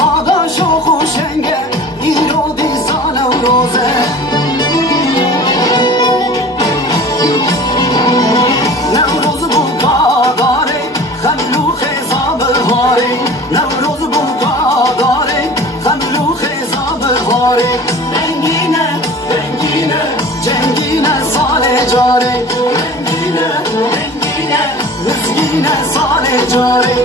آقا شوخ و شنگه ایرو دی سال و روزه نوروز بود باداره خملو خیزا بهاره نوروز بود باداره خملو خیزا بهاره رنگینه رنگینه جنگینه سال جاره رنگینه رنگینه مسکینه سال جاره